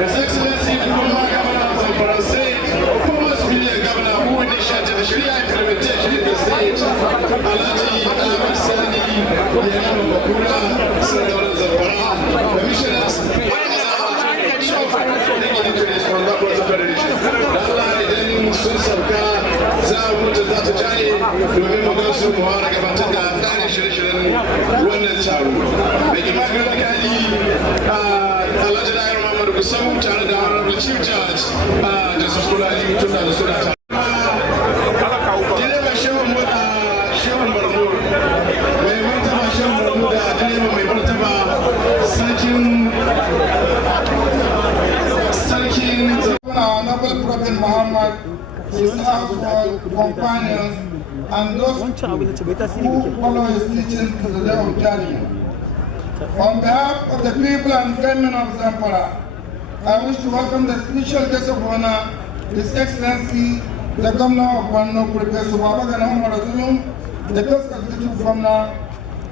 His Excellency the former Governor of Zamfara State, former civilian governor who initiated the Sharia implementation in the state, Alhaji Ahmed Sani Yaman Bakura, Senator of Zamfara, Commissioners, sun sauka za mutu za ta jaye domin mu gansu mu fara gabatar da tsarin shirye-shiryen wannan taro. Mai girma ga alkali Alhaji Dayar Muhammadu Gusau tare da Honorable Chief Judge Justice Fulani tun da suna tare. Direban Shehun Barno, mai martaba Shehun Barno da direban mai martaba sarkin Noble Prophet Muhammad, his household, companions, and those who follow his teachings to the day of judgment. On behalf of the people and government of Zamfara, I wish to welcome the special guest of honor, His Excellency, the Governor of Borno, Professor Babagana Umar Zulum, the first executive governor,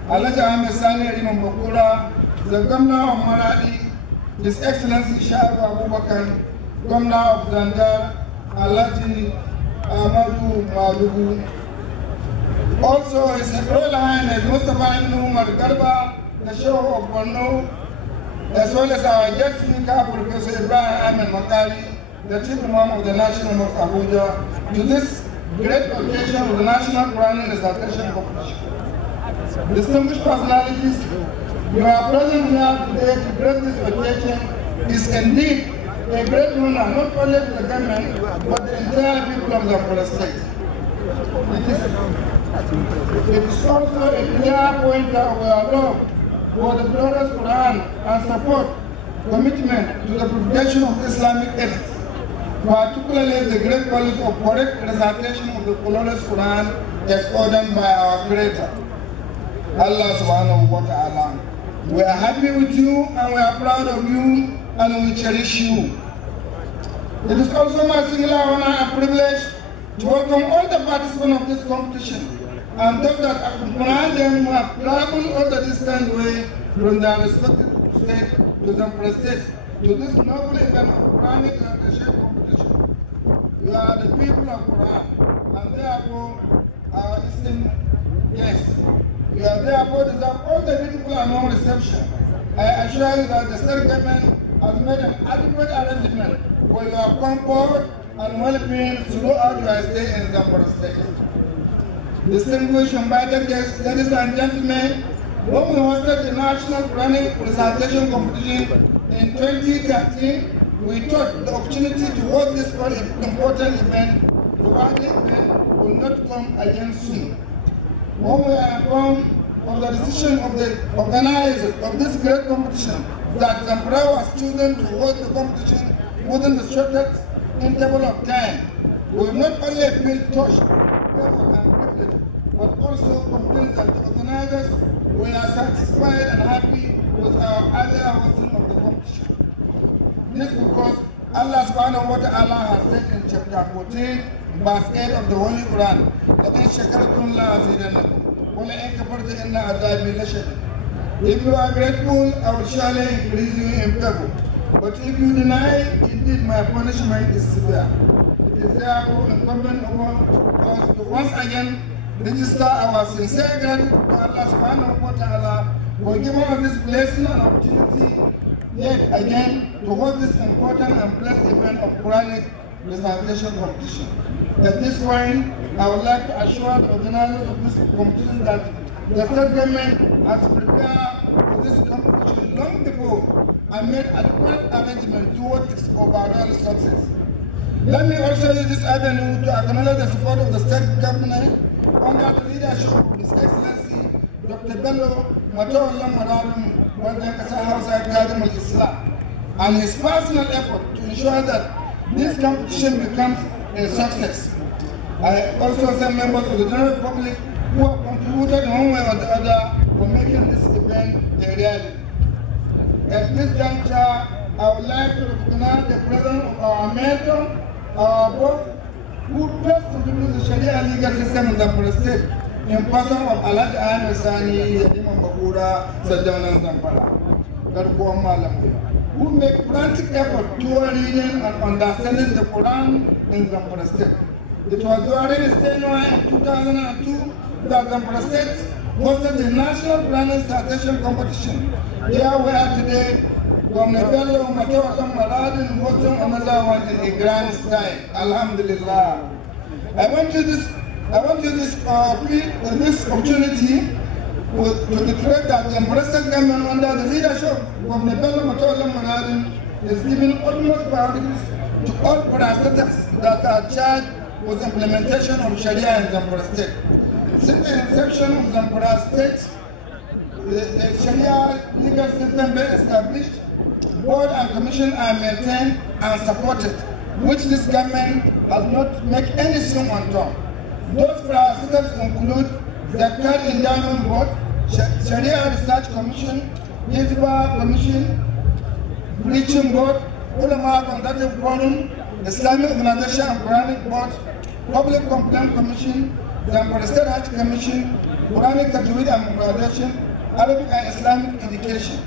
Alhaji Ahmed Sani Yaman Bakura, the Governor of Maradi, His Excellency Shaibu Abubakar, Governor of Zandar, Alhaji Ahmadu Malugu. Also, His Royal Highness Mustafa Ibn Umar Garba, the Sheikh of Borno, as well as our guest speaker, Professor Ibrahim Ahmed Makari, the Chief Imam of the National Mosque Abuja, to this great occasion of the National QUR'AN Recitation Competition. Distinguished personalities, you are present here today to grace this occasion is indeed a great honor not only to the government but the entire people of Zamfara State. It is also a clear pointer of our love for the glorious QUR'AN and support commitment to the propagation of Islamic ethics, particularly the great values of correct recitation of the glorious QUR'AN as ordained by our Creator, Allah subhanahu wa ta'ala. We are happy with you and we are proud of you and we cherish you. It is also my singular honor and privilege to welcome all the participants of this competition and those that accompany them who have traveled all the distant way from their respective state to Zamfara State to this noble event of Quranic Recitation competition. You are the people of QUR'AN and therefore our esteemed guests. You are therefore deserve all the beautiful and warm reception. I assure you that the state government has made an adequate arrangement for your comfort and well-being throughout your stay in Zamfara State. Distinguished invited guests, ladies and gentlemen, when we hosted the National QUR'AN Recitation Competition in 2013, we thought the opportunity to host this important event, provided event, will not come again soon. When we are informed of the decision of the organizers of this great competition that Zamfara was chosen to host the competition within the shortest interval of time, we will not only feel touched, favored and privileged, but also convinced that the organizers were satisfied and happy with our earlier hosting of the competition. This because Allah subhanahu wa ta'ala has said in chapter 14, verse 8 of the Holy Quran, لَإِنْ شَكَرْتُمْ لَأَزِيدَنَّكُمْ وَلَئِنْ كَفَرْتُمْ إِنَّ عَذَابِي لَشَدِيدٌ. If you are grateful, I will surely increase you in favor. But if you deny, indeed my punishment is severe. It is therefore incumbent upon us to once again register our sincere gratitude to Allah subhanahu wa ta'ala for giving us this blessing and opportunity yet again to hold this important and blessed event of Quranic recitation competition. At this point, I would like to assure the organizers of this competition that the state government has prepared for this competition long before and made adequate arrangements towards its overall success. Let me also use this avenue to acknowledge the support of the state government under the leadership of His Excellency Dr. Bello Matawalla Maradun Kasa Hausa Khadim al-Islam and his personal effort to ensure that this competition becomes a success. I also thank members of the general public who have contributed in one way or the other for making this event a reality. At this juncture, I would like to recognize the presence of our mentor, our boss, who first introduced the Sharia legal system in Zamfara State in person of Alhaji Ahmed Sani Yaman Bakura Sadaunan Zamfara. Garkuwan Malam. who make frantic effort toward reading and understanding the Quran in Zamfara State. It was during its tenure in 2002 that Zamfara State hosted the National Quran Recitation Competition. Here we are today, Governor Bello Matawakam Maradin hosting another one in a grand style. Alhamdulillah. I want to use this opportunity to declare that the Zamfara government under the leadership of Governor Bello Matawakam Maradin is giving utmost priorities to all parastatals that are charged with implementation of Sharia in Zamfara State. Since the inception of Zamfara State, the Sharia legal system being established, board and commission are maintained and supported, which this government has not made anything on top. Those parastatals include the Zakat Endowment Board, Sharia Research Commission, Hizbah Commission, Preaching Board, Ulama Consultative Forum, Islamic Organization and Quranic Board, Public Complaint Commission, Zamfara State Hajj Commission, Quranic Tajweed and Moderation, Arabic and Islamic Education.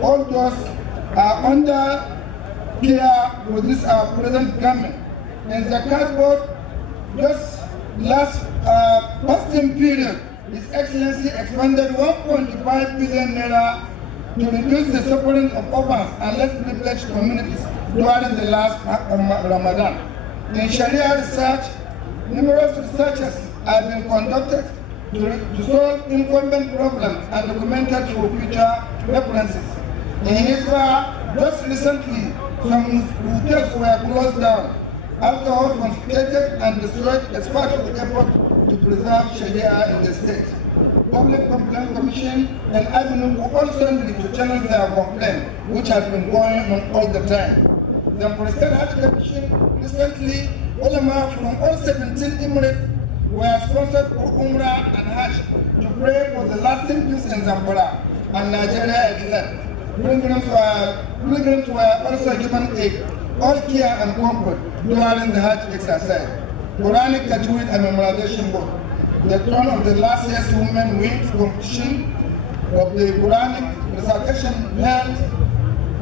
All those are under care with this present government. And the Zakat Board, just last fasting period, His Excellency expanded 1.5 billion naira to reduce the suffering of orphans and less privileged communities during the last Ramadan. In Sharia research, numerous researches have been conducted to solve incumbent problems and documented for future references. In Israel, just recently, some hotels were closed down. Alcohol confiscated and destroyed as part of the effort to preserve Sharia in the state. Public Complaint Commission and Avenue were also ready to channel their complaint, which has been going on all the time. The Zamfara Hajj Commission recently, ulama from all 17 emirates were sponsored for Umrah and Hajj to pray for the lasting peace in Zamfara and Nigeria itself. Pilgrims were also given all care and comfort during the Hajj exercise. Quranic Tajweed and Memorization Board, the turn of the last year's Women Wings competition of the Quranic recitation held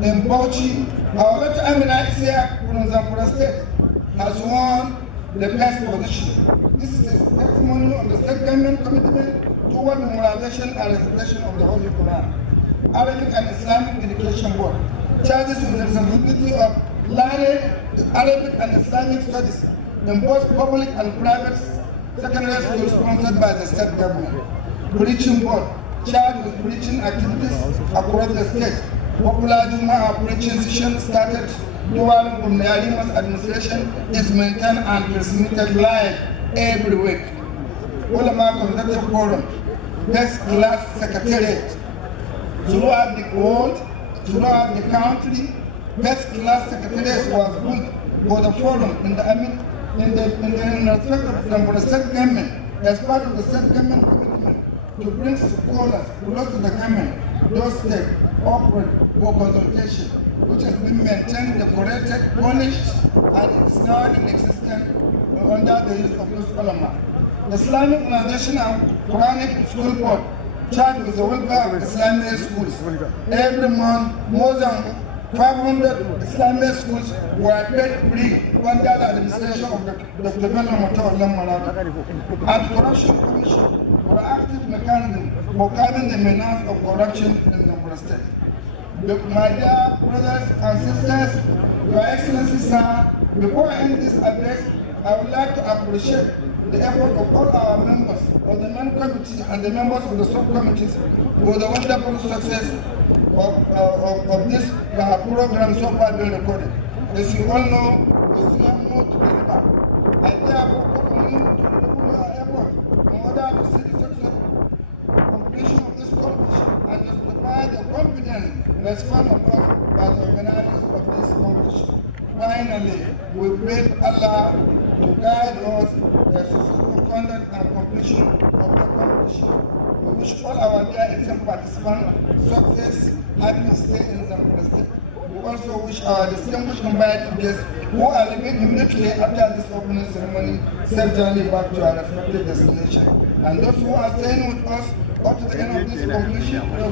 in Bauchi. Our daughter Amina Isiaq from Zamfara State has won the best position. This is a testimony of the state government commitment toward memorization and recitation of the Holy Quran. Arabic and Islamic Education Board charges with the responsibility of learning Arabic and Islamic studies in both public and private secondary schools sponsored by the state government. Preaching Board charged with preaching activities across the state. Popular Juma preaching session started during Kumnayarima's administration is maintained and transmitted live every week. Ulama Consultative Forum, Best Class Secretariat, throughout the world, throughout the country, Best Class Secretariat was built for the forum in respect of the state government as part of the state government commitment to bring scholars close to the government. Those states operate for consultation, which has been maintained, decorated, polished, and is now in existence under the use of those ulama. The Islamic Organization and Quranic School Board charged with the welfare of Islamic schools. Every month, more than 500 Islamic schools were paid free under the administration of Dr. Bello Matawallah Maradin. And Corruption Commission, proactive mechanism for curbing the menace of corruption in Zamfara State. My dear brothers and sisters, Your Excellency, sir, before I end this address, I would like to appreciate the effort of all our members of the main committee and the members of the subcommittees for the wonderful success of this program so far being recorded. As you all know, we still have more to deliver. I therefore call on you to redouble your effort in order to see the successful completion of this competition and justify the confidence response of us by the organizers of this competition. Finally, we pray Allah to guide us the successful conduct and completion of the competition. We wish all our dear exam participants success, happy stay in Zamfara State. We also wish our distinguished invited guests who are leaving immediately after this opening ceremony safe journey back to our respective destination. And those who are staying with us up to the end of this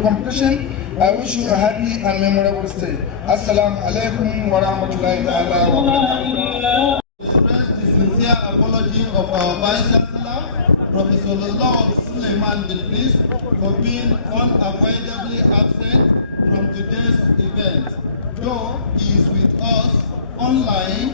competition, I wish you a happy and memorable stay. Assalamu alaikum wa rahmatullahi ta'ala wa barakatuh. Express the sincere apology of our Vice Chancellor, Professor Lord Suleiman Bilqis, for being unavoidably absent from today's event, though he is with us online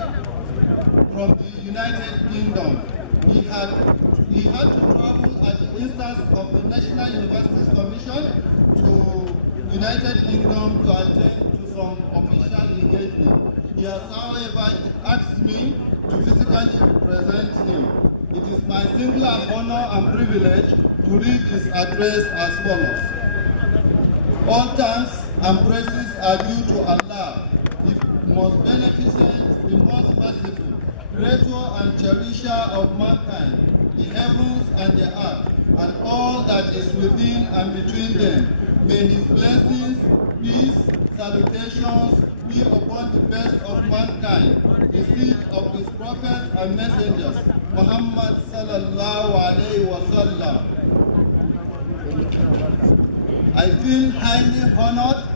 from the United Kingdom. He had to travel at the instance of the National Universities Commission to United Kingdom to attend to some official engagement. He has, however, asked me to physically represent him. It is my singular honor and privilege to read his address as follows. All thanks and praises are due to Allah, the most beneficent, the most merciful, creator and cherisher of mankind, the heavens and the earth, and all that is within and between them. May his blessings, peace, salutations be upon the best of mankind, the seed of his prophets and messengers, Muhammad sallallahu alayhi wa sallam. I feel highly honored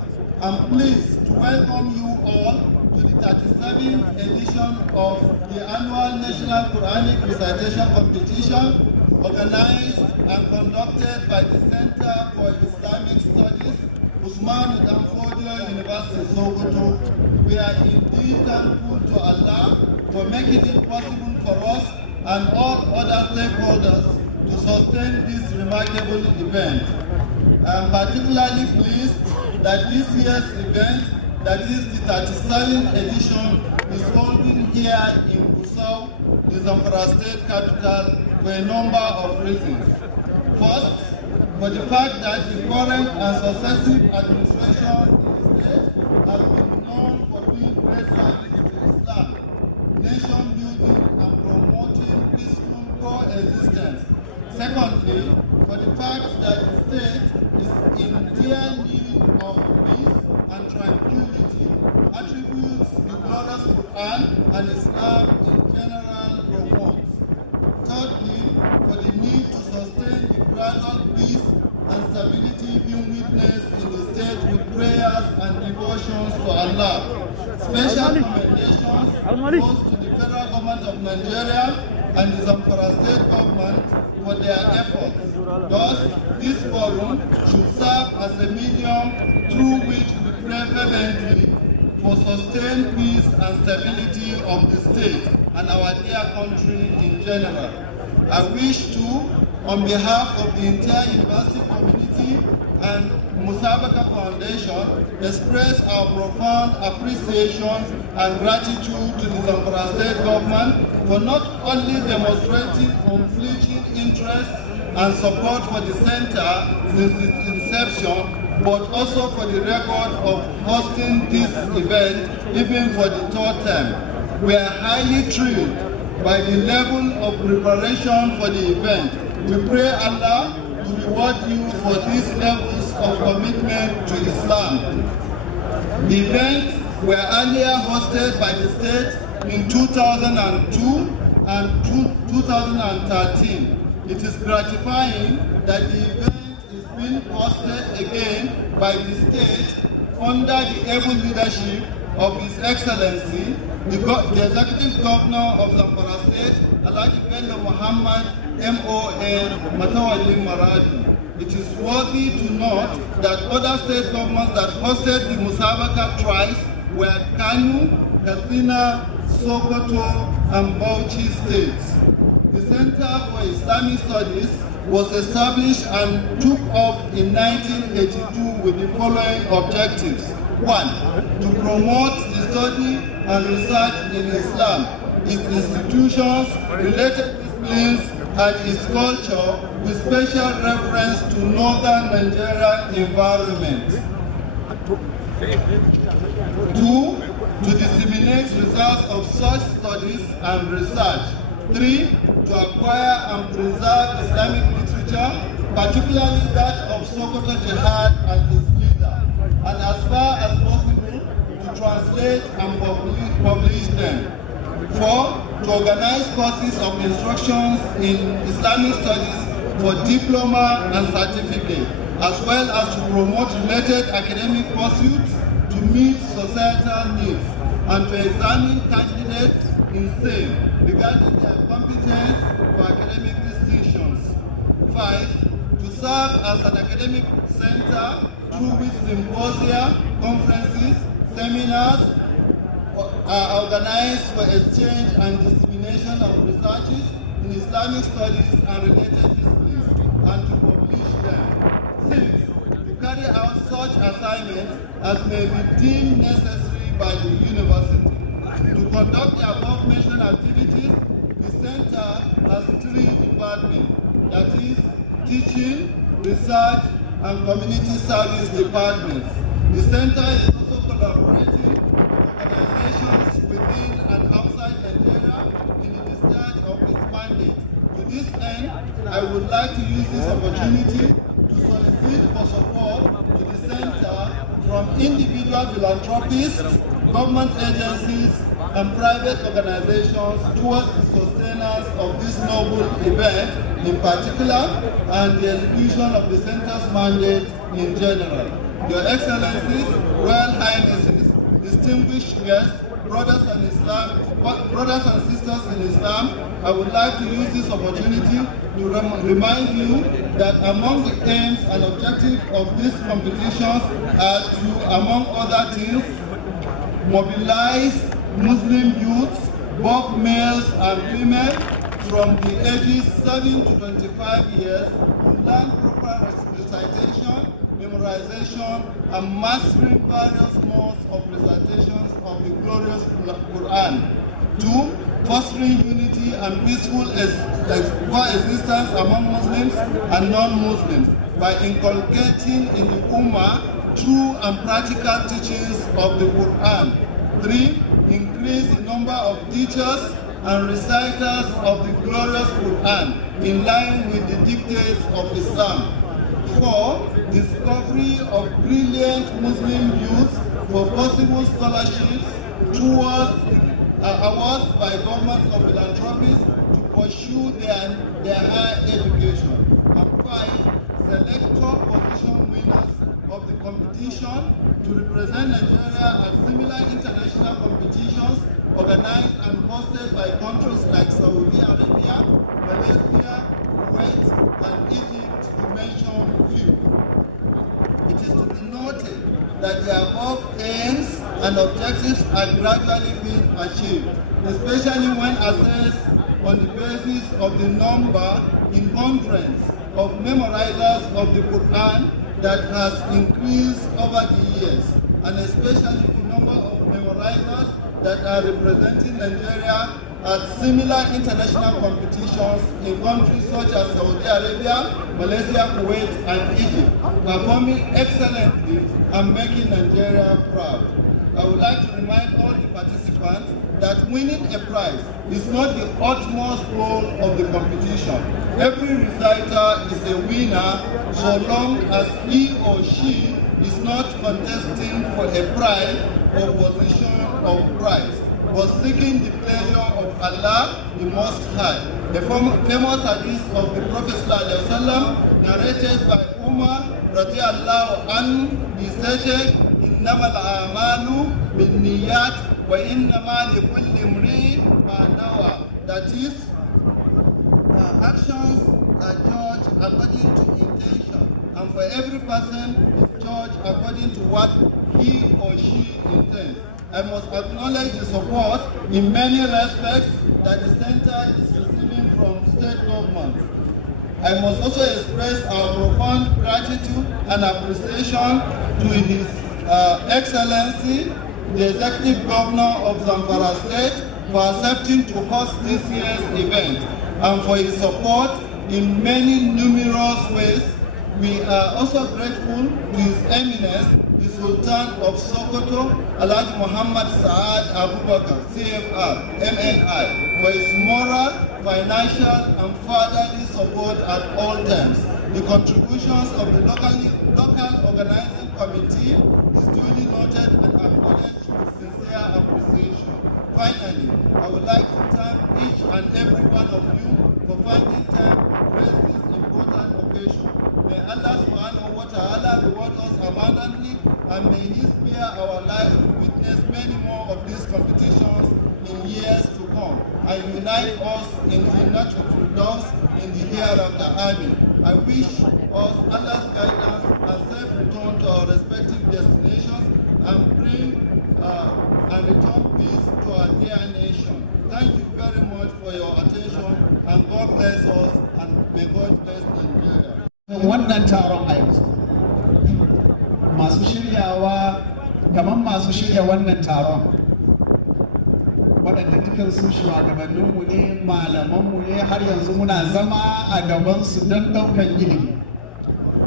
and pleased to welcome you all to the 37th edition of the annual National Quranic Recitation Competition organized and conducted by the Center for Islamic Studies, Usman Danfodio University, Sokoto. We are indeed thankful to Allah for making it possible for us and all other stakeholders to sustain this remarkable event. I am particularly pleased that this year's event, that is the 37th edition, is holding here in Gusau, the ZAMFARA state capital, for a number of reasons. First, for the fact that the current and successive administrations in the state have been known for doing great service to Islam, nation building and promoting peaceful coexistence. Secondly, for the fact that the state is in dire need of peace and tranquility, attributes the glorious Quran and Islam in general promotes. Thirdly, for the need to sustain the gradual peace and stability being witnessed in the state with prayers and devotions to Allah. Special commendations goes to the federal government of Nigeria and the ZAMFARA state government for their efforts. Thus, this forum should serve as a medium through which we pray fervently for sustained peace and stability of the state and our dear country in general. I wish to, on behalf of the entire university community and Musabaka Foundation, express our profound appreciation and gratitude to the ZAMFARA state government for not only demonstrating unflinching interest and support for the center since its inception, but also for the record of hosting this event even for the third time. We are highly thrilled by the level of preparation for the event. We pray Allah to reward you for these levels of commitment to Islam. The events were earlier hosted by the state in 2002 and 2013. It is gratifying that the event is being hosted again by the state under the able leadership of His Excellency, the Executive Governor of ZAMFARA State, Alhaji Bello Muhammad MON Matawalli Maradi. It is worthy to note that other state governments that hosted the Musabaka twice were Kano, Katsina, Sokoto, and Bauchi states. The Center for Islamic Studies was established and took off in 1982 with the following objectives. 1. To promote the study and research in Islam, its institutions, related disciplines, and its culture, with special reference to northern Nigerian environment. 2. To disseminate results of such studies and research. 3. To acquire and preserve Islamic literature, particularly that of Sokoto Jihad and its leader, and as far as possible, to translate and publish them. 4. To organize courses of instructions in Islamic studies for diploma and certificate. as well as to promote related academic pursuits to meet societal needs, and to examine candidates in same regarding their competence for academic distinctions. 5. To serve as an academic center through which symposia, conferences, seminars are organized for exchange and dissemination of researches in Islamic studies and related disciplines, and to publish them. 6. To carry out such assignments as may be deemed necessary by the university. To conduct the above-mentioned activities, the center has 3 departments, that is, teaching, research, and community service departments. The center is also collaborating with organizations within and outside Nigeria in the discharge of its mandate. To this end, I would like to use this opportunity to solicit for support to the center from individual philanthropists, government agencies, and private organizations towards the sustenance of this noble event in particular, and the execution of the center's mandate in general. Your Excellencies, Royal Highnesses, distinguished guests, brothers and sisters in Islam, I would like to use this opportunity to remind you that among the aims and objectives of these competitions are to, among other things, mobilize Muslim youths, both males and females, from the ages 7 to 25 years to learn proper recitation, memorization, and mastering various modes of recitations of the glorious Quran. 2. Fostering unity and peaceful coexistence among Muslims and non-Muslims by inculcating in the Ummah true and practical teachings of the Quran. 3. Increase the number of teachers and reciters of the glorious Quran in line with the dictates of Islam. 4. Discovery of brilliant Muslim youth for possible scholarships towards awards by governments of philanthropies to pursue their higher education. And 5. Select top position winners of the competition to represent Nigeria at similar international competitions organized and hosted by countries like Saudi Arabia, Malaysia, Kuwait, and Egypt, to mention few. It is to be noted that the above aims and objectives are gradually being achieved, especially when assessed on the basis of the number in hundreds of memorizers of the Quran that has increased over the years, and especially the number of memorizers that are representing Nigeria at similar international competitions in countries such as Saudi Arabia, Malaysia, Kuwait, and Egypt, performing excellently and making Nigeria proud. I would like to remind all the participants that winning a prize is not the utmost goal of the competition. Every reciter is a winner so long as he or she is not contesting for a prize or position of prize, but seeking the pleasure of Allah the Most High. The famous hadith of the Prophet ﷺ, narrated by Umar radiallahu anhu, he stated, إِنَّمَا الْأَعْمَالُ بِالنِّيَّاتِ وَإِنَّمَا لِكُلِّ امْرِئٍ مَا نَوَى. That is, actions are judged according to intention, and for every person is judged according to what he or she intends. I must acknowledge the support in many respects that the center is receiving from state governments. I must also express our profound gratitude and appreciation to His Excellency, the Executive Governor of ZAMFARA State, for accepting to host this year's event and for his support in many numerous ways. We are also grateful to His Eminence, the Sultan of Sokoto, Alhaji Muhammad Saad Abubakar, CFR, MNI, for his moral, financial, and fatherly support at all times. The contributions of the local organizing committee is duly noted and acknowledged with sincere appreciation. Finally, I would like to thank each and every one of you for finding time to grace this important occasion. May Allah subhanahu wa ta'ala abundantly, and may He spare our lives to witness many more of these competitions in years to come, and unite us in Jannatul Firdaus in the hereafter. Amen. I wish us Allah's guidance and safe return to our respective destinations, and bring and return peace to our dear nation. Thank you very much for your attention, and God bless us, and may God bless Nigeria. Wannan taron a yanzu masu shiryawa kamar masu shirya wannan taron waɗanda dukkan su shugabanninmu ne, malamanmu ne, har yanzu muna zama a gabansu don ɗaukan ilimi.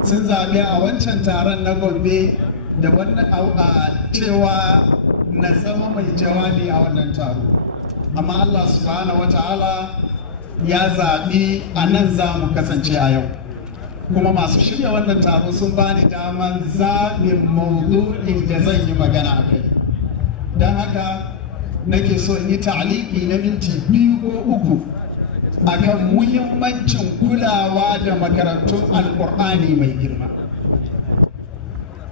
Sun zaɓe a wancan taron na Gombe da wannan cewa na zama mai jawabi a wannan taro. Amma Allah subhanahu wa ta'ala ya zaɓi a nan za mu kasance a yau. Kuma masu shirya wannan taro sun bani daman zaɓin maudu'in da zan yi magana a kai. Don haka nake so in yi ta'aliki na minti 2 ko 3 akan muhimmancin kulawa da makarantun alƙur'ani mai girma.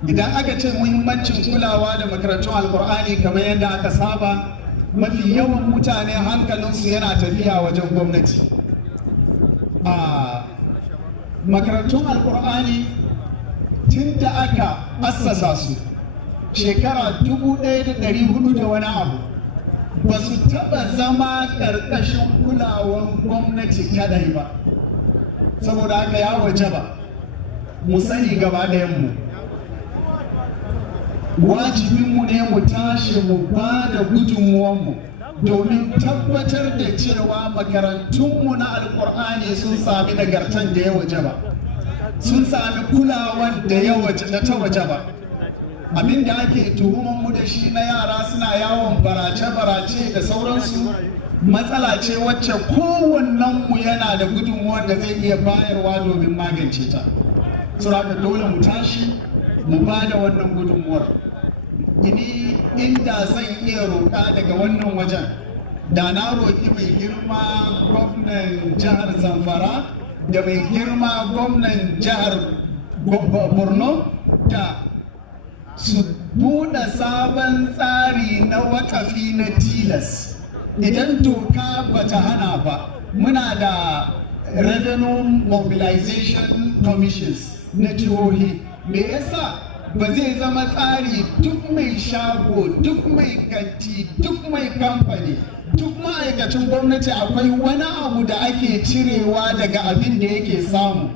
Idan aka ce muhimmancin kulawa da makarantun alƙur'ani kamar yadda aka saba, mafi yawan mutane hankalinsu yana tafiya wajen gwamnati. Makarantun alƙur'ani tun da aka assasa su shekara 1400 da wani abu ba su taɓa zama ƙarƙashin kulawar gwamnati kadai ba. Saboda haka ya wajaba mu sani gaba ɗayanmu, wajibinmu ne mu tashi mu ba da gudunmuwanmu domin tabbatar da cewa makarantunmu na alƙur'ani sun sami nagartan da ya wajaba, sun sami kulawar da ta wajaba. Abin da ake tuhumanmu da shi na yara suna yawon barace-barace da sauransu matsala ce wacce kowannenmu yana da gudunmuwar da zai iya bayarwa domin magance ta. Saboda dole mu tashi mu ba da wannan gudunmuwar. Ini inda zan iya roƙa daga wannan wajen, da na roƙi mai girma gwamnan jihar Zamfara da mai girma gwamnan jihar Borno da su buɗe sabon tsari na wakafi na tilas. Idan doka bata hana ba, muna da revenue mobilization commissions na jihohi. Me yasa ba zai zama tsari duk mai shago, duk mai kanti, duk mai kamfani, duk ma'aikacin gwamnati akwai wani abu da ake cirewa daga abin da yake samu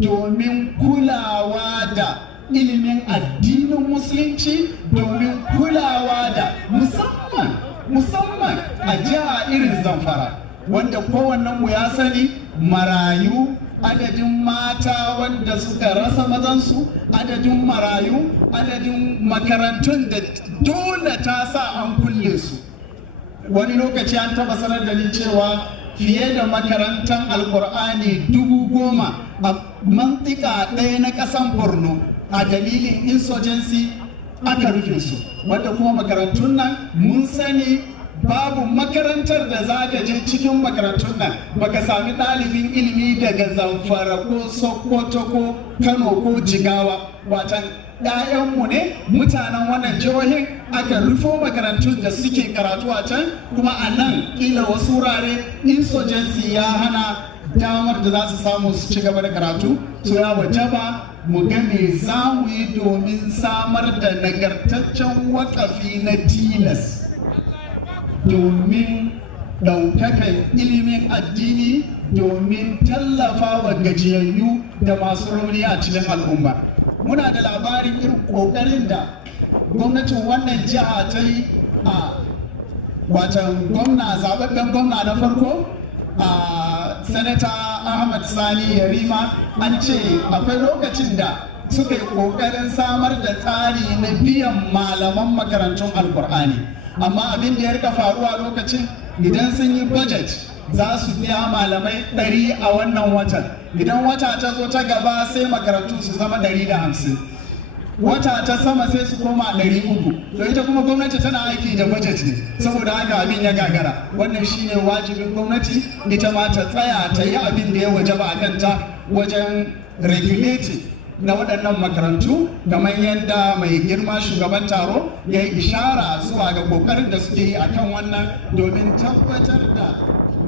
domin kulawa da ilimin addinin musulunci, domin kulawa da musamman a jiha irin Zamfara wanda kowannenmu ya sani marayu, adadin mata wanda suka rasa mazansu, adadin marayu, adadin makarantun da dole ta sa an kulle su. Wani lokaci an taba sanar da ni cewa fiye da makarantar alkur'ani 10,000 a mantika ɗaya na ƙasan Borno a dalilin insurgency aka rufe su, wanda kuma makarantun nan mun sani babu makarantar da za ka je cikin makarantun nan baka sami ɗalibin ilimi daga Zamfara ko Sokoto ko Kano ko Jigawa. Watan ‘ya'yanmu ne mutanen wannan jihohin aka rufo makarantun da suke karatu a can, kuma a nan ƙila wasu wurare insurgency ya hana damar da za su samu su ci gaba da karatu. So ya wajaba mu ga me za mu yi domin samar da nagartaccen wakafi na tilas domin ɗaukakan ilimin addini, domin tallafa wa gajiyayyu da masu rauni a cikin al'umma. Muna da labarin irin ƙoƙarin da gwamnatin wannan jiha ta yi a watan zaɓaɓɓen gwamna na farko a Sanata Ahmad Sani Yarima. An ce akwai lokacin da suka yi ƙoƙarin samar da tsari na biyan malaman makarantun alkur'ani, amma abin da ya rika faruwa lokacin idan sun yi budget za su biya malamai 100 a wannan watan, idan wata ta zo ta gaba sai makarantu su zama 150, wata ta sama sai su koma 300. To ita kuma gwamnati tana aiki da budget ne, saboda haka abin ya gagara. Wannan shine wajibin gwamnati, ita ma ta tsaya ta yi abin da ya wajaba a kanta wajen regulating na waɗannan makarantu kamar yadda mai girma shugaban taro ya yi ishara zuwa ga ƙoƙarin da suke yi akan wannan domin tabbatar da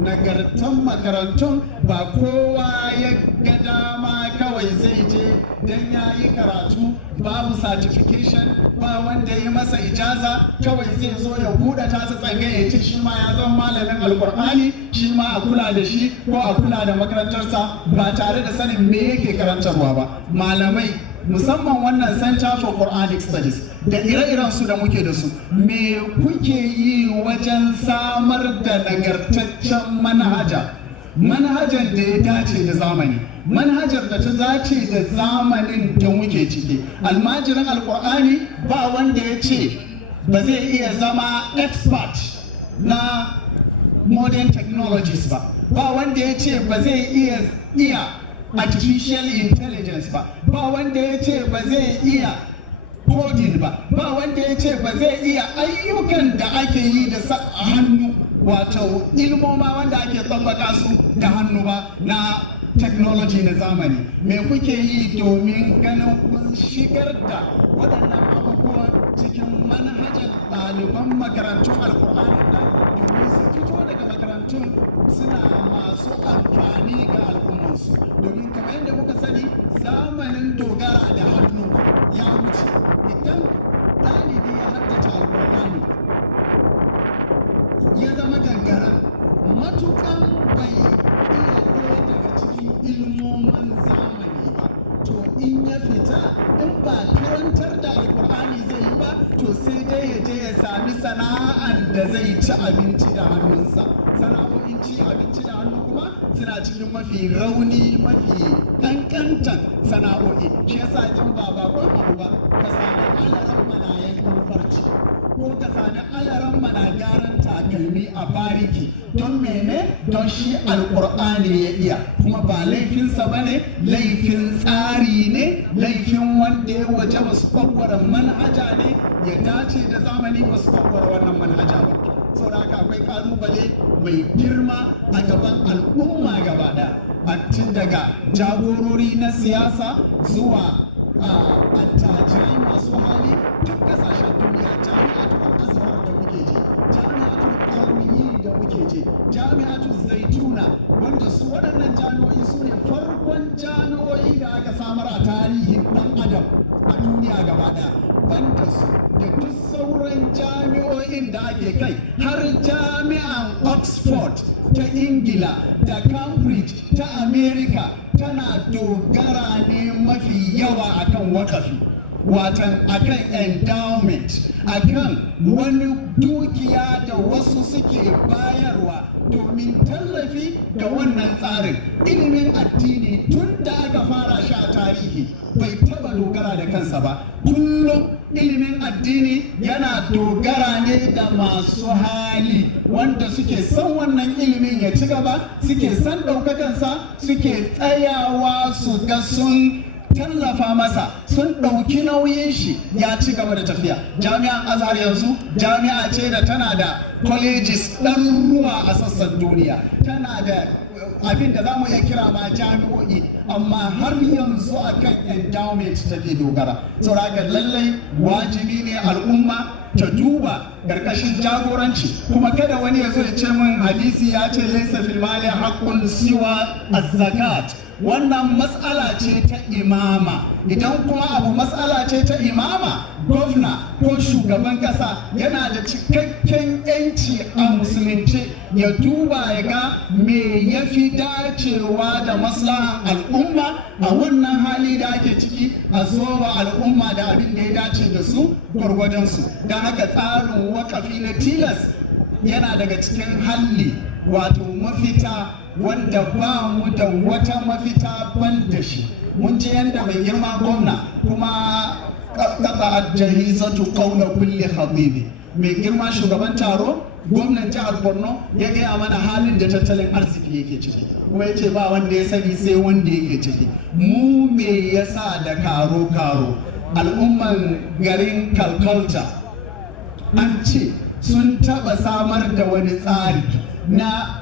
nagartan makarantun. Ba kowa ya ga dama kawai zai je don ya yi karatu babu certification, ba wanda ya masa ijaza kawai zai zo ya buɗe tasa tsangaya ya ce shi ma ya zama malamin alkur'ani, shi ma a kula da shi ko a kula da makarantarsa ba tare da sanin me yake karantarwa ba. Malamai musamman wannan Center for Quranic Studies da ire-iren su da muke da su, me kuke yi wajen samar da nagartaccen manhajar da ya dace da zamani, manhajar da ta dace da zamanin da muke ciki? Almajirin alkur'ani ba wanda ya ce ba zai iya zama expert na modern technologies ba wanda ya ce ba zai iya artificial intelligence ba wanda ya ce ba zai iya coding ba wanda ya ce ba zai iya ayyukan da ake yi da hannu, wato ilmoma wanda ake tabbaka su da hannu ba na technology na zamani. Me kuke yi domin ganin kun shigar da waɗannan abubuwan cikin manhajar ɗaliban makarantun alkur'ani domin su fito daga makarantun suna masu amfani ga al'ummarsu? Domin kamar yadda muka sani zamanin dogara da hannu ya wuce. Idan ɗalibi ya haddace alkur'ani ya zama gangara, matukan bai iya ɗaya daga cikin ilmomin zamani ba, to in ya fita in ba karantar da alkur'ani zai yi ba, to sai dai ya je ya sami sana'ar da zai ci abinci da hannunsa. Sana'o'in ci abinci da hannu kuma suna cikin mafi rauni, mafi kankantan sana'o'i. Shi yasa jin ba bakon abu ba ka sami alaran mana yankan farci, ko ka sami alaran mana gyaran takalmi a bariki. Don mene? Don shi alkur'ani ya iya, kuma ba laifinsa ba ne, laifin tsari ne, laifin wanda ya waje ba su kwakwara manhaja ne, ya dace da zamani ba su kwakwara wannan manhaja ba. Saboda haka akwai kalubale mai girma a gaban al'umma gaba ɗaya, tun daga jagorori na siyasa zuwa attajirai masu hali duk kasashen duniya. Jami'atul Azhar da muke je, jami'atul Qawmiyyi da muke je, jami'atul Zaituna, wanda su waɗannan jami'o'i su ne farkon jami'o'i da aka samar a tarihin ɗan adam a duniya gaba ɗaya. Banda su da duk sauran jami'o'in da ake kai, har jami'an Oxford ta Ingila da Cambridge ta America tana dogara ne mafi yawa akan wakafi, watan akan endowment, akan wani dukiya da wasu suke bayarwa domin tallafi ga wannan tsarin. Ilimin addini tun da aka fara shi a tarihi bai taba dogara da kansa ba. Kullum ilimin addini yana dogara ne da masu hali wanda suke son wannan ilimin ya ci gaba, suke son ɗaukakansa, suke tsayawa su ga sun tallafa masa, sun ɗauki nauyin shi ya ci gaba da tafiya. Jami'an Azhar yanzu jami'a ce da tana da colleges ɗaruruwa a sassan duniya, tana da abin da za mu iya kira ma jami'o'i, amma har yanzu akan endowment take dogara. Saboda lallai wajibi ne al'umma ta duba ƙarƙashin jagoranci, kuma kada wani ya zo ya ce min hadisi ya ce laisa fil mali haqqun siwa az-zakat. Wannan matsala ce ta imama. Idan kuma abu matsala ce ta imama, gwamna ko shugaban kasa yana da cikakken yanci a musulunci ya duba ya ga me ya fi dacewa da maslahan al'umma a wannan hali da ake ciki, a zowa al'umma da abin da ya dace da su gwargwadonsu. Don haka tsarin wakafi na tilas yana daga cikin halli, wato mafita wanda ba mu da wata mafita ban da shi. Mun ji yadda mai girma gwamna kuma ƙaƙa jahizatu ƙauna kulli habibi, mai girma shugaban taro gwamnan jihar Borno ya gaya mana halin da tattalin arziki yake ciki, kuma ya ce ba wanda ya sani sai wanda yake ciki. Mu me yasa da karo-karo al'umman garin Kalkalta an ce sun taɓa samar da wani tsari na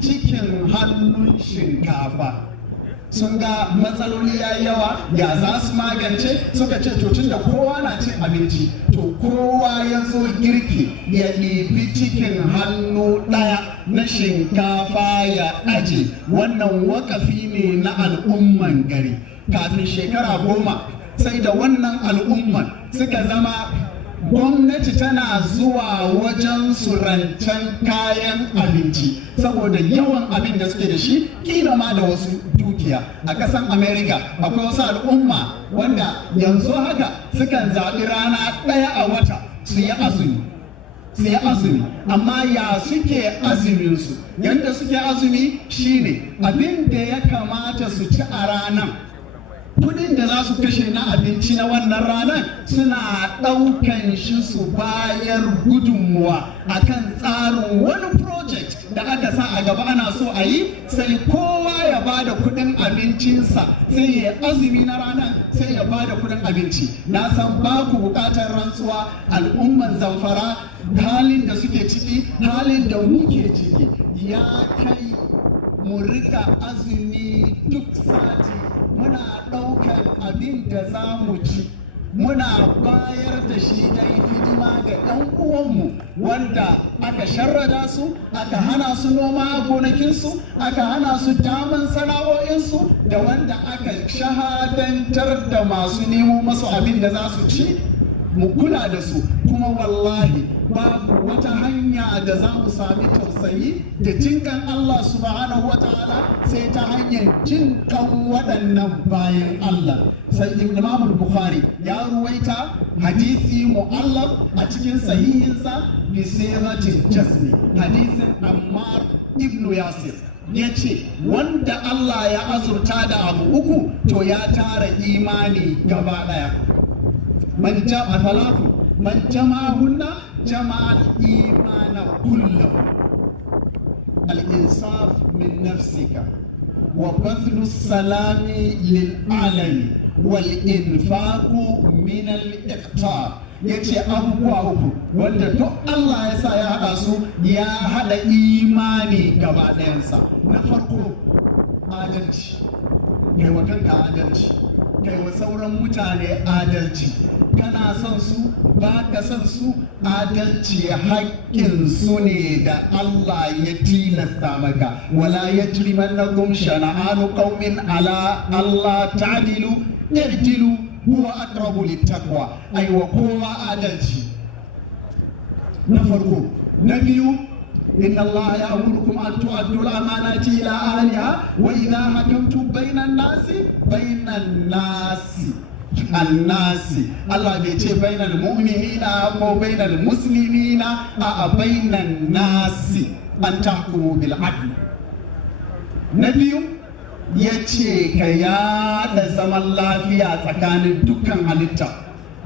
cikin hannun shinkafa. sun ga matsaloli ya yawa ya za su magance, suka ce to tun da kowa na cin abinci to kowa ya zo girki ya ɗibi cikin hannu ɗaya na shinkafa ya aje, wannan wakafi ne na al'umman gari. Kafin shekara 10 sai da wannan al'umman suka zama gwamnati tana zuwa wajen su rancen kayan abinci saboda yawan abin da suke da shi, kila ma da wasu dukiya. A ƙasan America akwai wasu al'umma wanda yanzu haka sukan zaɓi rana ɗaya a wata su yi azumi, amma ya suke azuminsu? Yadda suke azumi shine abin da ya kamata su ci a ranar, kudin da za su kashe na abinci na wannan ranar suna ɗaukan shi su bayar gudunmuwa akan tsarin wani project da aka sa a gaba ana so a yi, sai kowa ya ba da kudin abincinsa, sai ya azumi na ranar sai ya ba da kudin abinci. Na san ba ku bukatar rantsuwa, al'umman Zamfara halin da suke ciki, halin da muke ciki ya kai mu rika azumi duk sati, muna ɗaukar abin da za mu ci muna bayar da shi don hidima ga 'yan uwanmu wanda aka sharrada su, aka hana su noma a gonakinsu, aka hana su daman sana'o'insu, da wanda aka shahadantar da masu nemo masu abin da za su ci. Mu kula da su, kuma wallahi babu wata hanya da za mu sami tausayi da jinkan Allah subhanahu wataala sai ta hanyar jinkan waɗannan bayan Allah. Sai Imam Bukhari ya ruwaita hadisi mu'allaq a cikin sahihinsa bi siratil jasmi, hadisin Ammar ibn Yasir, ya ce wanda Allah ya azurta da abu uku to ya tara imani gaba ɗaya. من جمع ثلاث من جمعهن جمع الإيمان كله: الإنصاف من نفسك، وبذل السلام للعالم، والإنفاق من الإقتار. yace abubuwa uku wanda duk Allah ya sa ya haɗa su ya haɗa imani gaba ɗayansa. Na farko adalci, kai wa kanka adalci, kai wa sauran mutane adalci. Kana son su ba ka son su, adalci haƙƙin su ne da Allah ya tilasta maka. Wala yajrimannakum shana'anu qaumin ala Allah ta'dilu i'dilu huwa aqrabu littaqwa. Aiwa kowa adalci. Na farko. Na biyu, إن الله يأمركم أن تؤدوا الأمانات إلى أهلها وإذا حكمتم بين الناس Allah bai ce bainal mu'minina ko bainal muslimina, a bainan nasi an tahkumu bil adl. Na biyu yace ka yada zaman lafiya tsakanin dukkan halitta,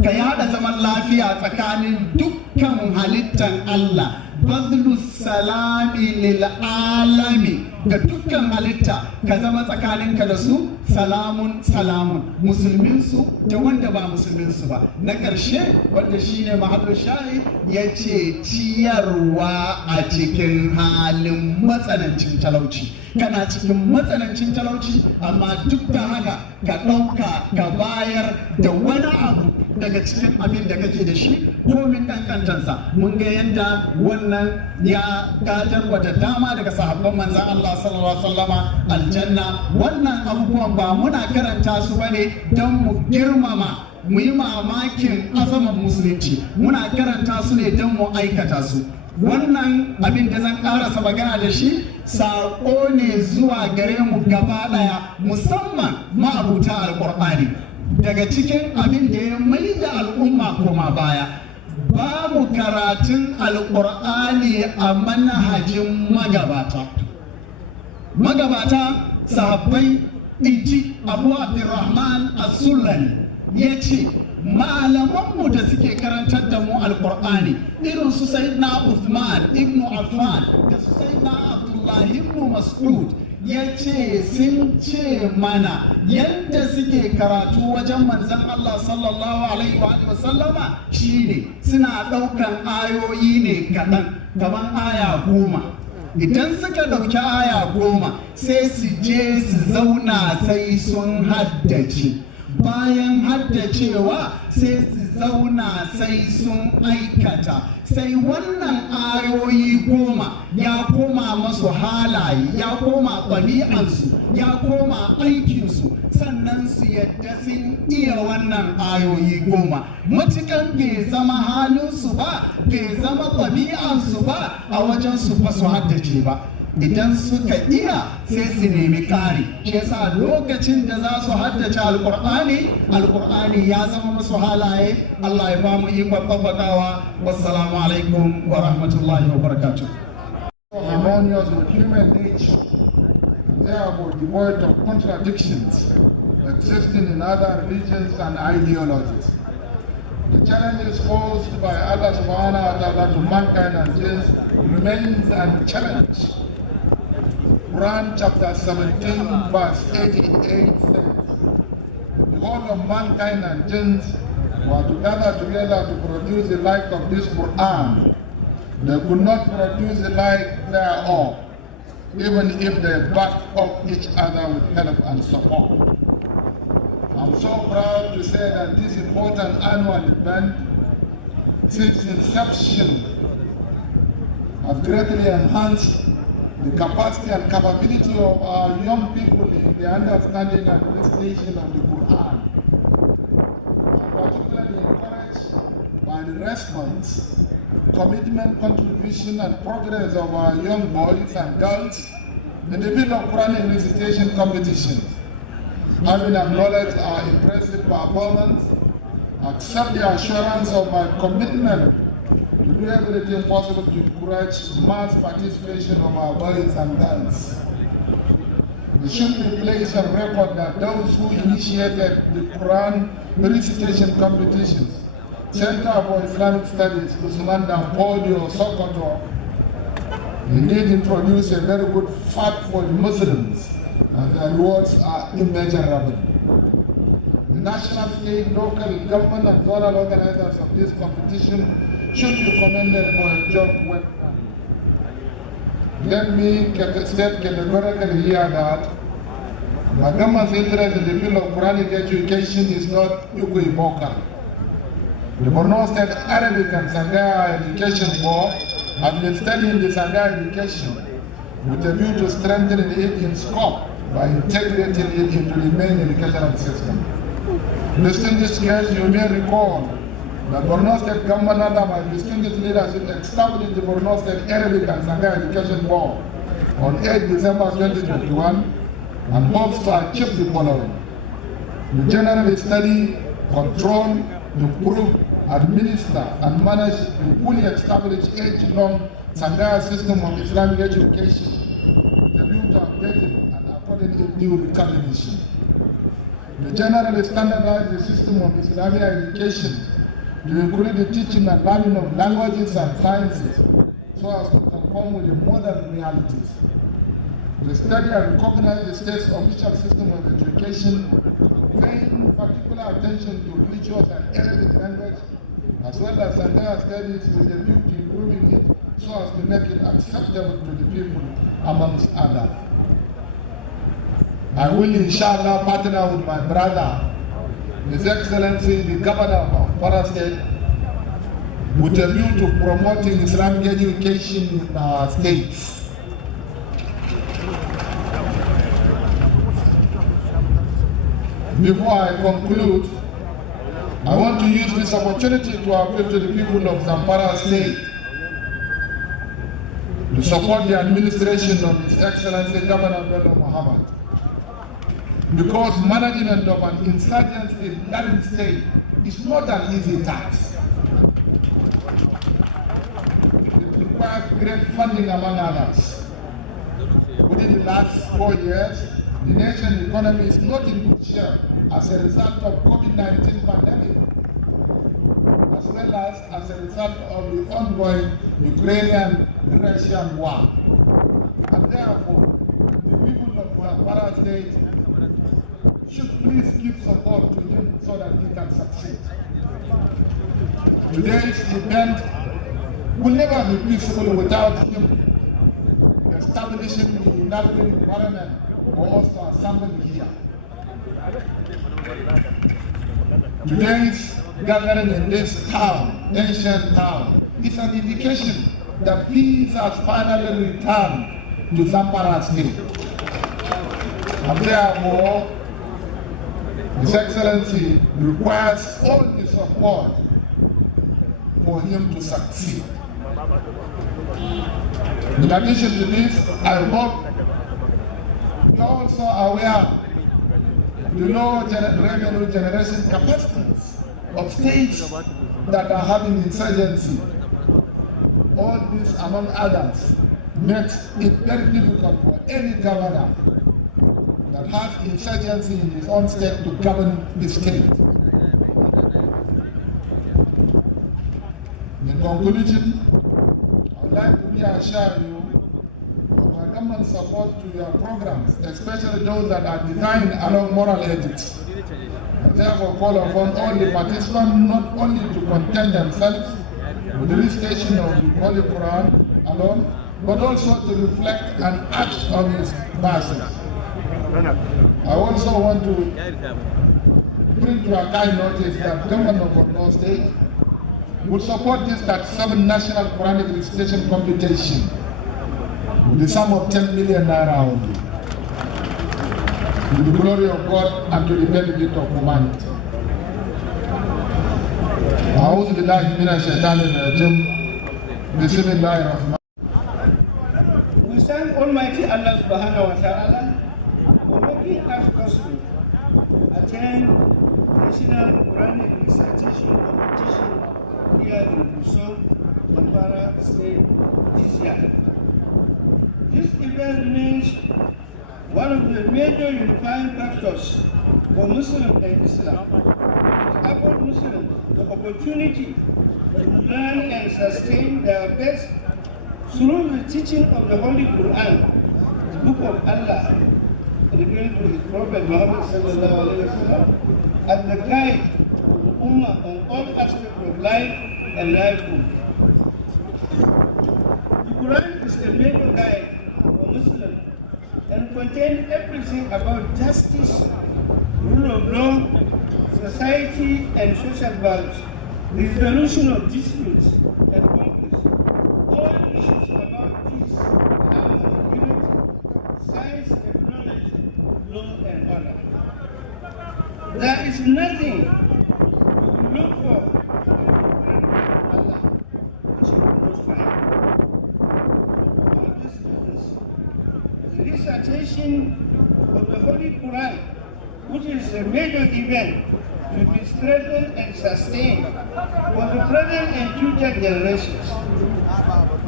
ka yada zaman lafiya tsakanin dukkan halittan Allah. Bazlu salami lil alami, ga dukkan halitta ka zama tsakaninka da su salamun salamun, musulminsu da wanda ba musulminsu ba. Na ƙarshe wanda shine mahallin shahi ya ce ciyarwa a cikin halin matsanancin talauci. Kana cikin matsanancin talauci amma duk da haka ka ɗauka ka bayar da wani abu daga cikin abin da kake da shi komin ƙanƙantansa. Mun ga yadda wannan ya gadar da dama daga sahabban manzan Allah sallallahu alaihi wasallama aljanna. Wannan abubuwan ba muna karanta su bane don mu girmama mu yi mamakin azaman musulunci, muna karanta su ne don mu aikata su. Wannan abin da zan karasa magana da shi saƙo ne zuwa gare mu gaba ɗaya, musamman ma'abuta alƙur'ani. Daga cikin abin da ya mai da al'umma koma baya, babu karatun alƙur'ani a manhajin magabata. Sahabbai, inji Abu Abdurrahman as-Sulami ya ce malamanmu da suke karantar da mu alƙur'ani irin su Sayyidina Uthman ibn Affan da su Sayyidina Abdullahi ibn Mas'ud ya ce sun ce mana yadda suke karatu wajen manzon Allah sallallahu alaihi wa sallama shine suna ɗaukan ayoyi ne kaɗan, kamar aya 10 idan suka ɗauki aya 10 sai su je su zauna sai sun haddace, bayan haddacewa sai su zauna sai sun aikata, sai wannan ayoyi 10 ya koma masu halaye, ya koma ɗabi'ansu, ya koma aikinsu, sannan su yadda sun iya wannan ayoyi 10. Matukan bai zama halinsu ba, bai zama ɗabi'ansu ba, a wajen su fa su haddace ba. Idan suka iya sai su nemi ƙari. Shi yasa lokacin da za su haddace alƙur'ani ya zama musu halaye. Allah ya ba mu ikon tabbatawa. Wassalamu alaikum wa rahmatullahi wa barakatuh. Harmonious with human nature, therefore devoid of contradictions existing in other religions and ideologies. The challenges posed by Allah subhanahu wa ta'ala to mankind and jinns remains unchallenged. Quran chapter 17 verse 88 says, the whole of mankind and jinns were to gather together to produce the like of this Quran. They could not produce the like thereof, even if they backed up each other with help and support. I'm so proud to say that this important annual event, since inception, has greatly enhanced the capacity and capability of our young people in the understanding and recitation of the Quran. I'm particularly encouraged by the response, commitment, contribution, and progress of our young boys and girls in the field of Quranic recitation competitions. Having acknowledged our impressive performance, accept the assurance of my commitment to do everything possible to encourage mass participation of our boys and girls. It should be placed on record that those who initiated the Quran recitation competitions, Center for Islamic Studies, Usman Dampodio Sokoto, indeed introduced a very good fact for the Muslims, and the rewards are immeasurable. The national, state, local government and zonal organizers of this competition should be commended for a job well done. Let me state categorically here that my government's interest in the field of Quranic education is not equivocal. The Borno State Arabic and Sangha Education Board have been studying the Sangha education with a view to strengthening it in scope by integrating it into the main educational system. Distinguished guests, you may recall that Borno State Government under my distinguished leadership established the Borno State Arabic and Sangha Education Board on 8 December 2021 and hopes to achieve the following: to generally study, control, improve, administer, and manage the fully established age-long Sangha system of Islamic education with a view to update it and accordingly new recognition. To generally standardize the system of Islamic education to include the teaching and learning of languages and sciences so as to conform with the modern realities. To study and recognize the state's official system of education, paying particular attention to religious and Arabic language, as well as Sangha studies with a view to improving it so as to make it acceptable to the people, amongst others. I will inshallah partner with my brother, His Excellency the Governor of ZAMFARA State, with a view to promoting Islamic education in our states. Before I conclude, I want to use this opportunity to appeal to the people of ZAMFARA State to support the administration of His Excellency Governor Bello Muhammad. Because management of an insurgency in that state is not an easy task. It requires great funding among others. Within the last 4 years, the nation's economy is not in good shape as a result of COVID-19 pandemic, as well as a result of the ongoing Ukrainian-Russian war. And therefore, the people of ZAMFARA State should please give support to him so that he can succeed. Today's event will never be peaceful without him. establishing the natural environment for us to assemble here. Today's gathering in this town, ancient town, is an indication that peace has finally returned to ZAMFARA state. And therefore, His Excellency requires all the support for him to succeed. In addition to this, I hope you are also aware of the low revenue generation capacities of states that are having insurgency. All this, among others, makes it very difficult for any governor that has insurgency in his own state to govern the state. In conclusion, I would like to reassure you of my government support to your programs, especially those that are designed along moral ethics. I therefore call upon all the participants not only to content themselves with the recitation of the Holy Quran alone, but also to reflect and act on its verses. I also want to bring to our kind notice that Government of Borno State will support this 37 national Quranic recitation competition with the sum of 10 million naira only, to the glory of God and to the benefit of humanity. أعوذ بالله من الشيطان الرجيم. بسم الله الرحمن. We thank Almighty Allah subhanahu wa ta'ala for making us possible to attend National Quranic Recitation Competition here in Gusau, ZAMFARA State this year. This event remains one of the major unifying factors for Muslims and Islam. It affords Muslims the opportunity to learn and sustain their faith through the teaching of the Holy Quran, the Book of Allah, revealed to His Prophet Muhammad sallallahu alaihi wasallam, as the guide of the Ummah on all aspects of life and livelihood. The Quran is a major guide for Muslims and contains everything about justice, rule of law, society and social values, resolution of disputes and conflicts, all issues about peace, harmony, unity, science, technology, law and order. There is nothing you will look for in Allah which you will not find. All this business, the recitation of the Holy Quran, which is a major event, to be strengthened and sustained for the present and future generations.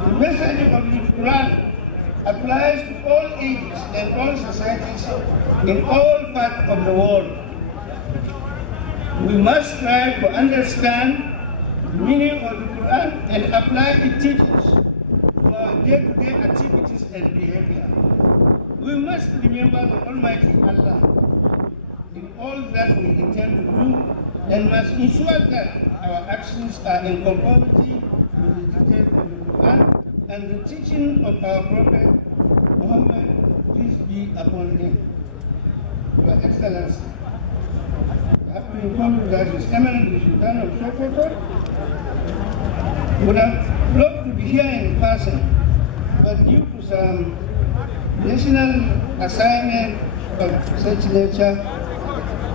The message of the Quran applies to all ages and all societies in all parts of the world. We must strive to understand the meaning of the Quran and apply its teachings to our day-to-day activities and behavior. We must remember the Almighty Allah in all that we intend to do, and must ensure that our actions are in conformity with the details of the Quran and the teaching of our Prophet Muhammad, peace be upon him. Your Excellency, I have to inform you that His Eminence the Sultan of Sokoto would have loved to be here in person, but due to some national assignment of such nature,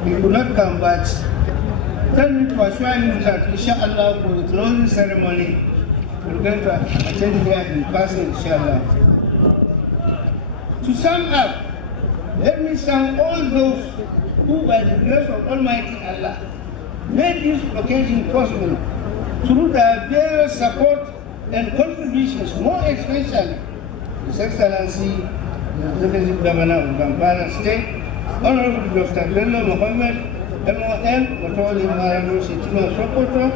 he could not come, but tell me to assure him that inshallah for the closing ceremony we're going to attend here in person inshallah. To sum up, let me thank all those who by the grace of Almighty Allah made this occasion possible through their various support and contributions, more especially His Excellency the Executive Governor of ZAMFARA State, Honorable Dr. Bello Muhammad, MON, Matoli Marano Shetima Sokoto,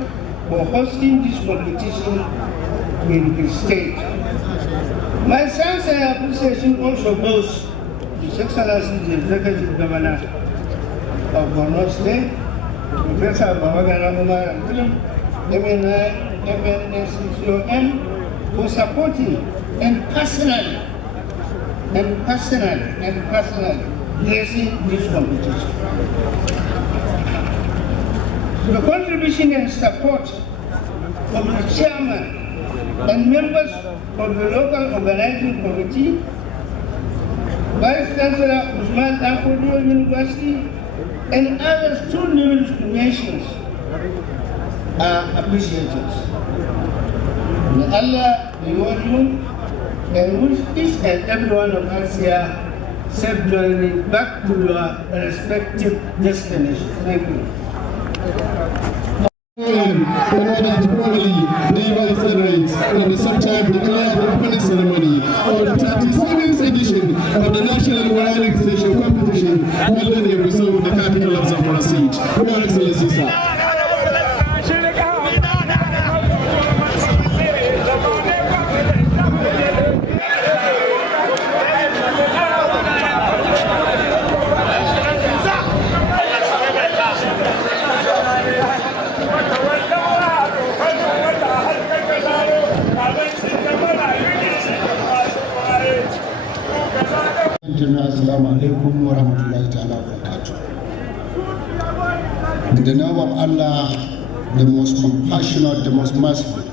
for hosting this competition in his state. My thanks and appreciation also goes to His Excellency the Executive Governor of Borno State, Professor Babagana Umar Abdullah, MNI, MNSCOM, for supporting and personally and personally blessing this competition. The contribution and support of the chairman and members of the local organizing committee, Vice Chancellor Usman Danfodio University, and others too numerous to mention are appreciated. May Allah reward you and wish each and every one of us here safe journey back to your respective destinations. Thank you. In order to formally demonstrate in the sometime declared opening ceremony of the 37th edition of the National Quranic Recitation Competition held in Yerusalem, the capital of ZAMFARA State. Your Excellency, sir. Assalamu alaikum wa rahmatullahi ta'ala wa barakatuh. In the name of Allah, the most compassionate, the most merciful,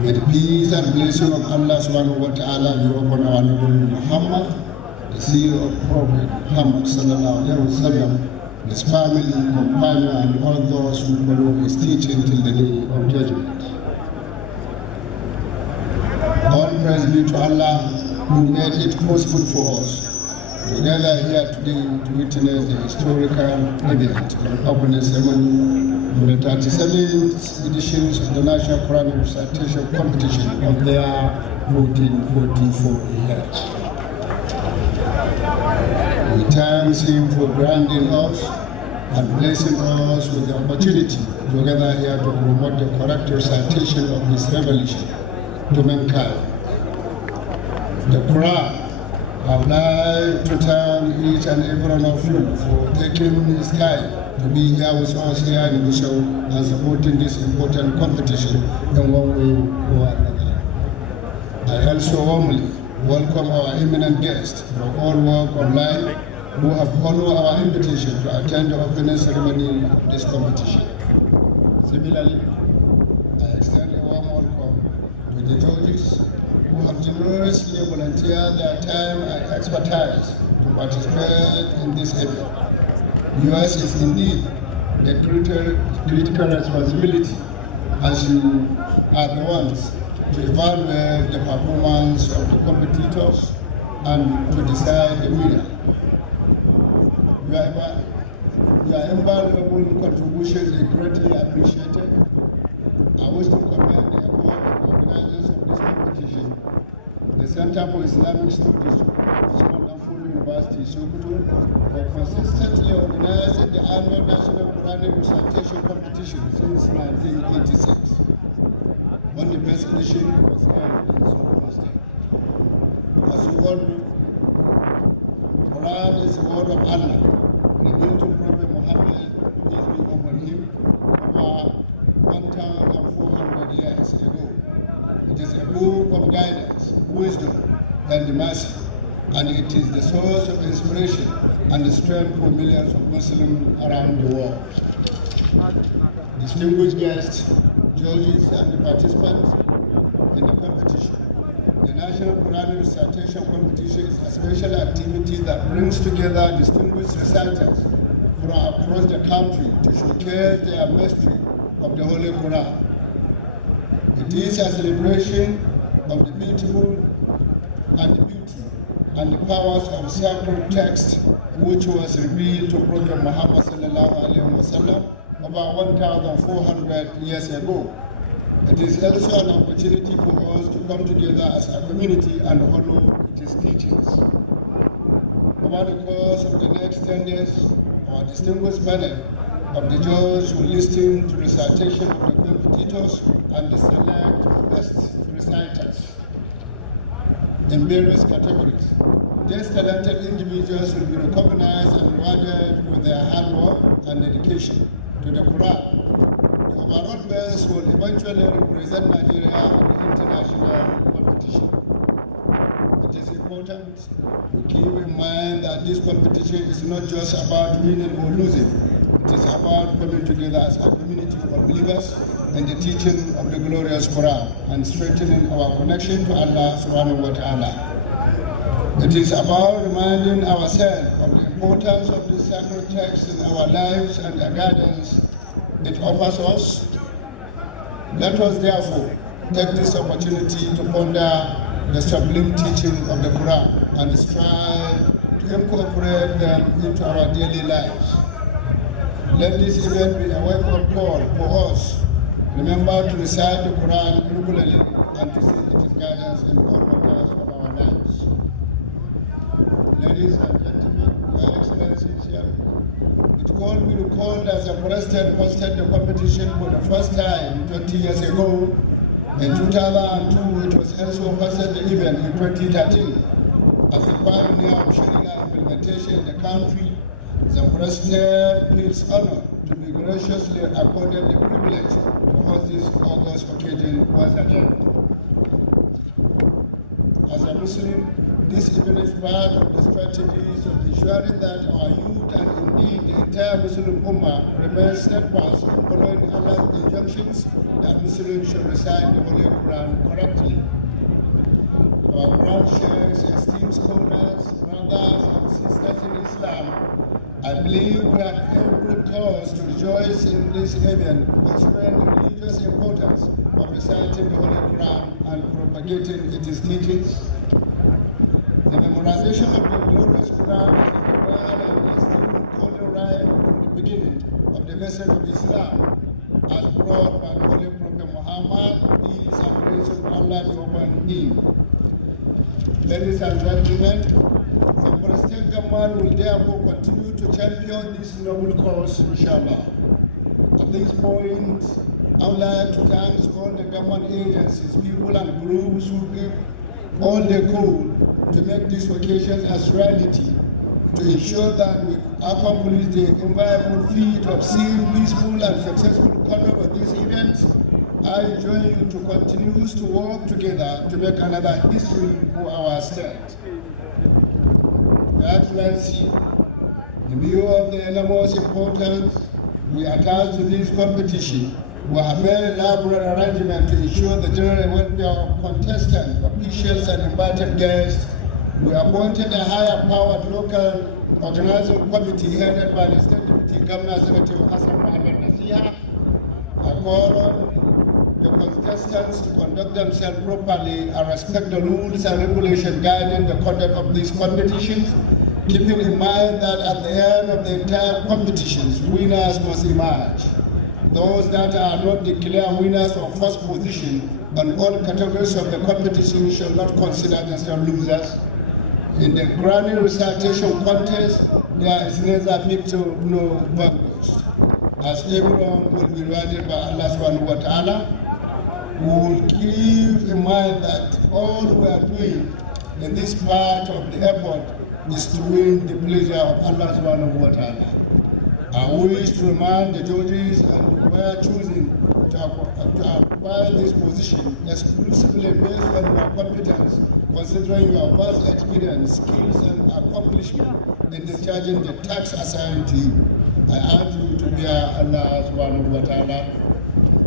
may the peace and blessing of Allah subhanahu wa ta'ala be upon our noble Muhammad, the CEO of Prophet Muhammad sallallahu alaihi wasallam, his family, companion, and all those who follow his teaching till the day of judgment. All praise be to Allah, who made it possible for us to gather here today to witness the historical event of the opening ceremony of the 37th editions of the National Quranic Recitation Competition of the year 1444 elect. We thank Him for granting us and blessing us with the opportunity to gather here to promote the correct recitation of His revelation to mankind. The Quran. I would like to thank each and every one of you for taking this time to be here with us here in the show and supporting this important competition in one way or another. I also warmly welcome our eminent guests from all walks of life who have followed our invitation to attend the opening ceremony of this competition. Similarly, I extend a warm welcome to the judges who have generously volunteered their time and expertise to participate in this event. Yours is indeed a critical responsibility as you are the ones to evaluate the performance of the competitors and to decide the winner. Your invaluable contributions are greatly appreciated. I wish to commend the effort of the organizers of this competition, the Center for Islamic Studies, Usman University, Sokoto, for consistently organizing the annual National Quranic Recitation Competition since 1986, when the first edition was held in Sokoto State. As you all know, Quran is the word of Allah, revealed to Prophet Muhammad, peace be upon him, over 1,400 years ago. It is a book of guidance, wisdom, and mercy, and it is the source of inspiration and the strength for millions of Muslims around the world. Distinguished guests, judges, and the participants in the competition. The National Quranic Recitation Competition is a special activity that brings together distinguished reciters from across the country to showcase their mastery of the Holy Quran. It is a celebration of the beauty and the powers of sacred text which was revealed to Prophet Muhammad sallallahu alaihi wasallam about 1,400 years ago. It is also an opportunity for us to come together as a community and honor its teachings. Over the course of the next 10 days, our distinguished panel of the judges will listen to recitation of the competitors and the select best reciters in various categories. These talented individuals will be recognized and rewarded with their hard work and dedication to the Quran. The overall best will eventually represent Nigeria in the international competition. It is a important to keep in mind that this competition is not just about winning or losing. It is about coming together as a community of believers and the teaching of the glorious Quran and strengthening our connection to Allah subhanahu wa ta'ala. It is about reminding ourselves of the importance of this sacred text in our lives and the guidance it offers us. Let us therefore take this opportunity to ponder the sublime teaching of the Quran and strive to incorporate them into our daily lives. Let this event be a wake-up call for us. Remember to recite the Quran regularly and to seek its guidance in all matters of our lives. Ladies and gentlemen, Your Excellencies here, it could be recalled as the President hosted the competition for the first time 20 years ago. In 2002, it was also hosted the event in 2013. As the pioneer of Sharia implementation in the country, ZAMFARA State feels honored to be graciously accorded the privilege to host this august occasion once again. As a Muslim, this event is part of the strategies of ensuring that our youth and indeed the entire Muslim Ummah remain steadfast in following Allah's injunctions that Muslims should recite the Holy Quran correctly. Our grand sheikhs, esteemed scholars, brothers and sisters in Islam, I believe we have every cause to rejoice in this event, considering the religious importance of reciting the Holy Quran and propagating its teachings. The memorization of the glorious Quran is a rare and esteemed calling right from the beginning of the message of Islam, as brought by the Holy Prophet Muhammad, peace and praise of Allah be upon him. Ladies and gentlemen, the ZAMFARA State government will therefore continue to champion this noble cause, inshallah. At this point, I would like to thank all the government agencies, people and groups who give all they could to make this occasion as reality, to ensure that we accomplish the enviable feat of seeing peaceful and successful conduct of this event. I join you to continue to work together to make another history for our state. Your Excellency, in view of the enormous importance we attach to this competition, we have made elaborate arrangements to ensure the general welfare of contestants, officials, and invited guests. We appointed a higher-powered local organizing committee headed by the State Deputy Governor, Senator Hassan Mohammed Nasiha. I call on the contestants to conduct themselves properly and respect the rules and regulations guiding the conduct of these competitions, keeping in mind that at the end of the entire competitions, winners must emerge. Those that are not declared winners of first position on all categories of the competition shall not consider themselves losers. In the grand recitation contest, there is neither victor nor vanquished, as everyone will be rewarded by Allah subhanahu wa ta'ala. We will keep in mind that all we are doing in this part of the effort is to win the pleasure of Allah subhanahu wa ta'ala. I wish to remind the judges and we are choosing to acquire this position exclusively based on your competence, considering your vast experience, skills, and accomplishment in discharging the task assigned to you. I urge you to bear Allah subhanahu wa ta'ala.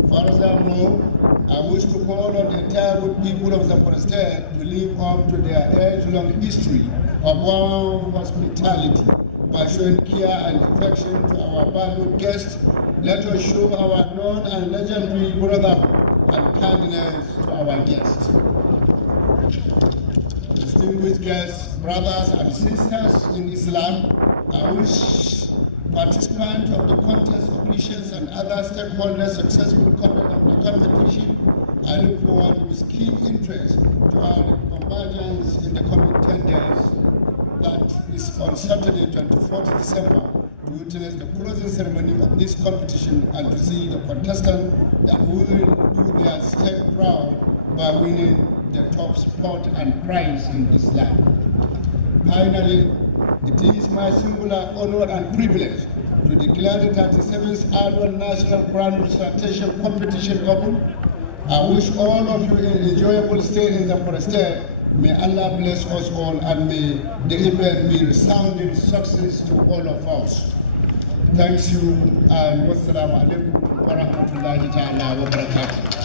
Far as I know, I wish to call on the entire good people of ZAMFARA State to live up to their age-long history of warm hospitality by showing care and affection to our valued guests. Let us show our known and legendary brotherhood and kindness to our guests. Distinguished guests, brothers and sisters in Islam, I wish participants of the contest, officials and other stakeholders successful conduct of the competition. I look forward with keen interest to our convergence in the coming 10 days. That is on Saturday, 24th December, to witness the closing ceremony of this competition and to see the contestants that will do their state proud by winning the top spot and prize in Islam. Finally, it is my singular honor and privilege to declare the 37th Annual National QUR'AN Recitation Competition open. I wish all of you an enjoyable stay in ZAMFARA State May Allah bless us all, and may the event be resounding success to all of us. Thank you, and wassalamu alaikum wa rahmatullahi ta'ala wa barakatuh.